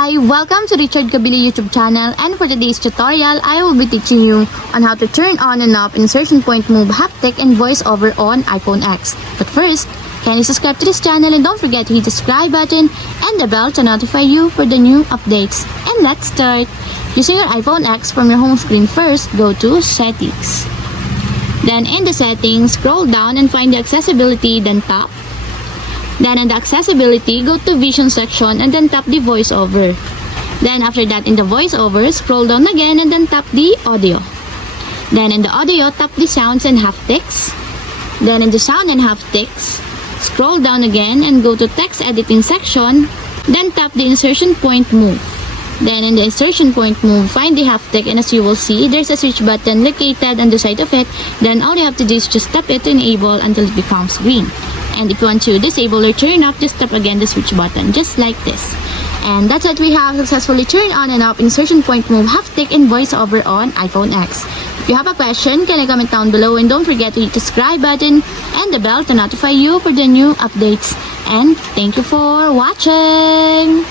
Hi! Welcome to Richard Kabili YouTube channel, and for today's tutorial, I will be teaching you on how to turn on and off insertion point move haptic and voiceover on iPhone X. But first, kindly subscribe to this channel and don't forget to hit the subscribe button and the bell to notify you for the new updates. And let's start! Using your iPhone X from your home screen, first go to Settings. Then in the settings, scroll down and find the accessibility, then tap. Then in the accessibility, go to vision section and then tap the voiceover. Then after that, in the voiceover, scroll down again and then tap the audio. Then in the audio, tap the sounds and haptics. Then in the sound and haptics, scroll down again and go to text editing section. Then tap the insertion point move. Then in the insertion point move, find the haptic, and as you will see, there's a switch button located on the side of it. Then all you have to do is just tap it to enable until it becomes green. And if you want to disable or turn off, just tap again the switch button, just like this. And that's it, we have successfully turned on and off insertion point move haptic and voiceover on iPhone X. If you have a question, can you comment down below, and don't forget to hit the subscribe button and the bell to notify you for the new updates. And thank you for watching!